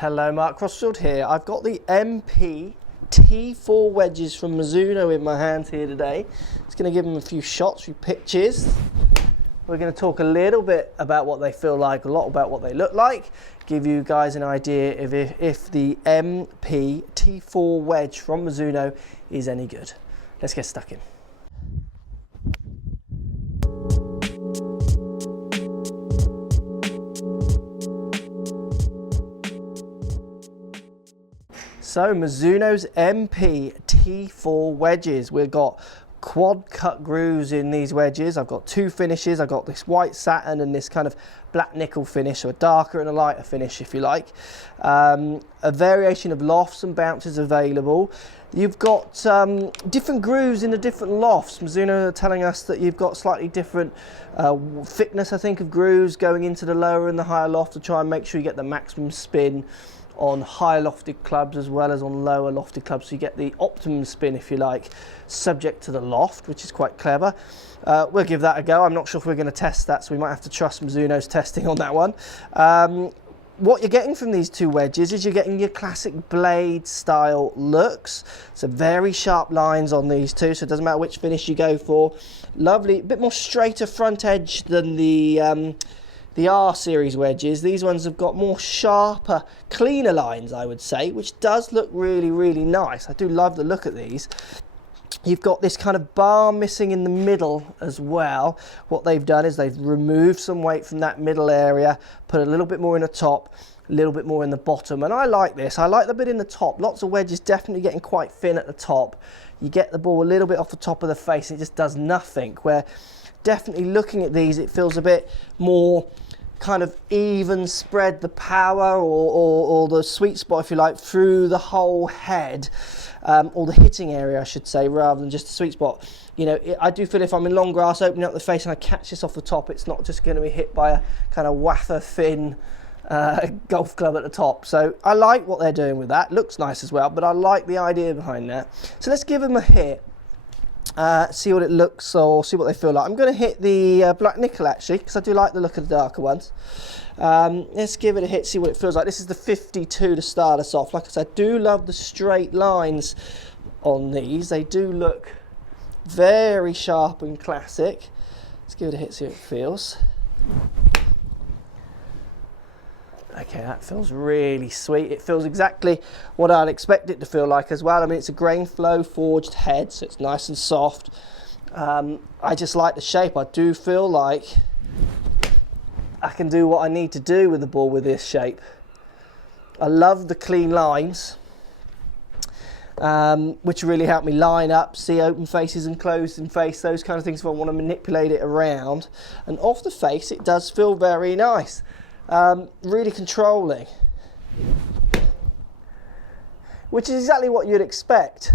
Hello, Mark Crossfield here. I've got the MP T4 Wedges from Mizuno in my hands here today. Just going to give them a few shots, a few pitches. We're going to talk a little bit about what they feel like, a lot about what they look like, give you guys an idea of if the MP T4 Wedge from Mizuno is any good. Let's get stuck in. So Mizuno's MP T4 wedges. We've got QudCut grooves in these wedges. I've got two finishes. I've got this white satin and this kind of black nickel finish, so a darker and a lighter finish if you like. A variation of lofts and bounces available. You've got different grooves in the different lofts. Mizuno are telling us that you've got slightly different thickness, I think, of grooves going into the lower and the higher loft to try and make sure you get the maximum spin on higher lofted clubs as well as on lower lofted clubs, so you get the optimum spin, if you like, subject to the loft, which is quite clever. We'll give that a go. I'm not sure if we're going to test that, so we might have to trust Mizuno's testing on that one. What you're getting from these two wedges is you're getting your classic blade style looks, so very sharp lines on these two, so it doesn't matter which finish you go for. Lovely, a bit more straighter front edge than the R series wedges. These ones have got more sharper, cleaner lines, I would say, which does look really, really nice. I do love the look of these. You've got this kind of bar missing in the middle as well. What they've done is they've removed some weight from that middle area, put a little bit more in the top, a little bit more in the bottom, and I like this. I like the bit in the top. Lots of wedges definitely getting quite thin at the top. You get the ball a little bit off the top of the face and it just does nothing, where definitely looking at these it feels a bit more kind of even spread the power or the sweet spot, if you like, through the whole head, or the hitting area I should say, rather than just the sweet spot. You know, I do feel if I'm in long grass opening up the face and I catch this off the top, it's not just going to be hit by a kind of wafer thin golf club at the top. So I like what they're doing with that. Looks nice as well, but I like the idea behind that. So let's give them a hit. See what it looks or see what they feel like. I'm going to hit the black nickel actually, because I do like the look of the darker ones. Let's give it a hit, see what it feels like. This is the 52 to start us off. Like I said, I do love the straight lines on these. They do look very sharp and classic. Let's give it a hit, see what it feels. Okay, that feels really sweet. It feels exactly what I'd expect it to feel like as well. I mean, it's a grain flow forged head, so it's nice and soft. I just like the shape. I do feel like I can do what I need to do with the ball with this shape. I love the clean lines, which really help me line up, see open faces and closed in face, those kind of things if I want to manipulate it around. And off the face, it does feel very nice. Really controlling, which is exactly what you'd expect.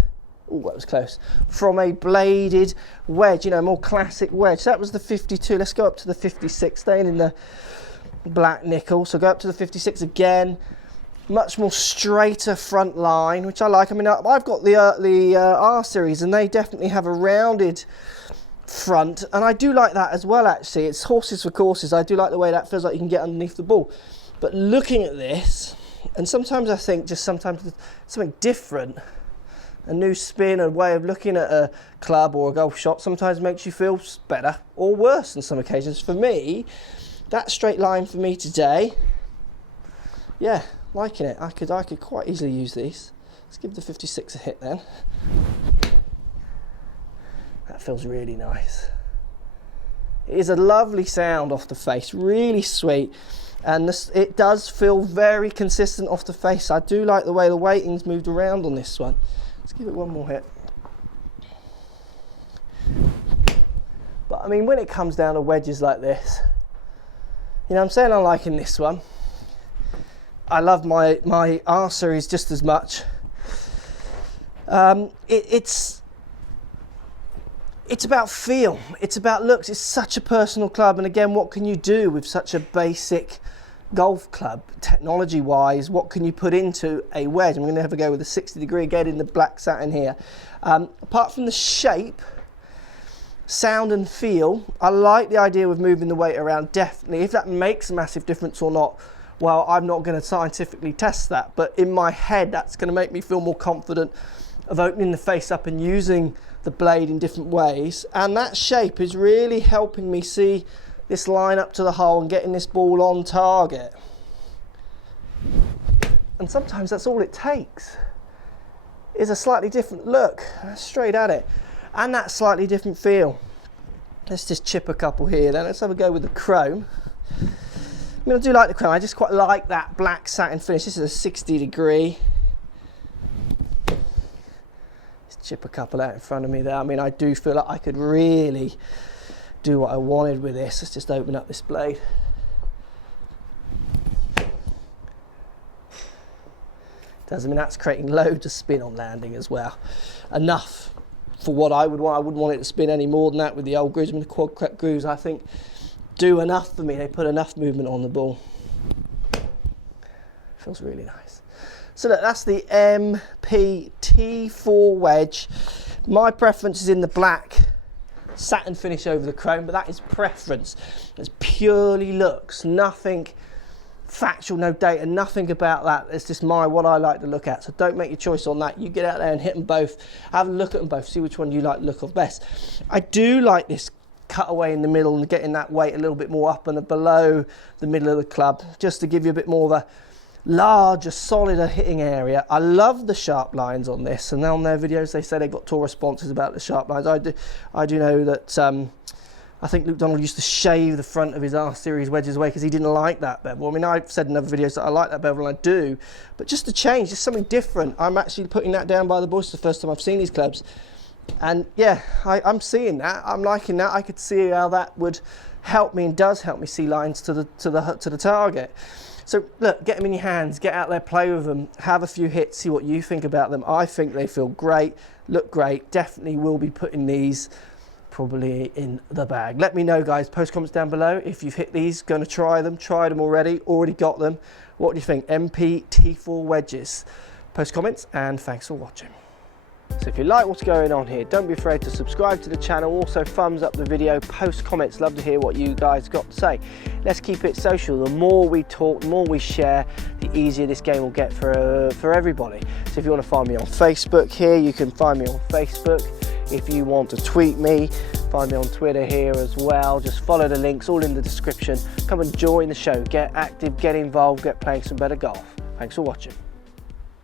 Oh, that was close. From a bladed wedge, you know, more classic wedge. So that was the 52. Let's go up to the 56, staying in the black nickel. So go up to the 56 again. Much more straighter front line, which I like. I mean, I've got the R series, and they definitely have a rounded front, and I do like that as well actually. It's horses for courses. I do like the way that feels like you can get underneath the ball. But looking at this, and sometimes I think just sometimes something different, a new spin, a way of looking at a club or a golf shot sometimes makes you feel better or worse on some occasions. For me, that straight line for me today, yeah, liking it. I could quite easily use these. Let's give the 56 a hit then. That feels really nice. It is a lovely sound off the face, really sweet, and it does feel very consistent off the face. I do like the way the weighting's moved around on this one. Let's give it one more hit. But I mean, when it comes down to wedges like this, you know, I'm saying I'm liking this one. I love my R series just as much. It's about feel, it's about looks. It's such a personal club, and again, what can you do with such a basic golf club technology wise? What can you put into a wedge? I'm going to have a go with a 60 degree again in the black satin here. Apart from the shape, sound and feel, I like the idea of moving the weight around, definitely. If that makes a massive difference or not, well, I'm not going to scientifically test that, but in my head, that's going to make me feel more confident of opening the face up and using the blade in different ways. And that shape is really helping me see this line up to the hole and getting this ball on target. And sometimes that's all it takes, is a slightly different look, straight at it, and that slightly different feel. Let's just chip a couple here then. Let's have a go with the chrome. I mean, I do like the chrome. I just quite like that black satin finish. This is a 60 degree. Let's chip a couple out in front of me there. I mean, I do feel like I could really do what I wanted with this. Let's just open up this blade. Does, I mean, that's creating loads of spin on landing as well. Enough for what I would want. I wouldn't want it to spin any more than that with the old grooves. I mean, the QudCut grooves, I think, do enough for me. They put enough movement on the ball. Feels really nice. So look, that's the MP T4 wedge. My preference is in the black satin finish over the chrome, but that is preference. It's purely looks, nothing factual, no data, nothing about that. It's just what I like to look at. So don't make your choice on that. You get out there and hit them both, have a look at them both, see which one you like the look of best. I do like this cutaway in the middle and getting that weight a little bit more up and below the middle of the club, just to give you a bit more of a larger, solider hitting area. I love the sharp lines on this, and on their videos they say they got tour responses about the sharp lines. I do know that I think Luke Donald used to shave the front of his R series wedges away because he didn't like that bevel. I mean, I've said in other videos that I like that bevel, and I do, but just to change, just something different. I'm actually putting that down by the bush the first time I've seen these clubs, and yeah, I'm seeing that. I'm liking that. I could see how that would help me, and does help me see lines to the target. So look, get them in your hands, get out there, play with them, have a few hits, see what you think about them. I think they feel great, look great. Definitely will be putting these probably in the bag. Let me know, guys. Post comments down below if you've hit these, going to try them already got them. What do you think? MP T4 wedges. Post comments, and thanks for watching. So if you like what's going on here, don't be afraid to subscribe to the channel. Also thumbs up the video, post comments. Love to hear what you guys got to say. Let's keep it social. The more we talk, the more we share, the easier this game will get for everybody. So if you want to find me on Facebook here, you can find me on Facebook. If you want to tweet me, find me on Twitter here as well. Just follow the links, all in the description. Come and join the show, get active, get involved, get playing some better golf. Thanks for watching.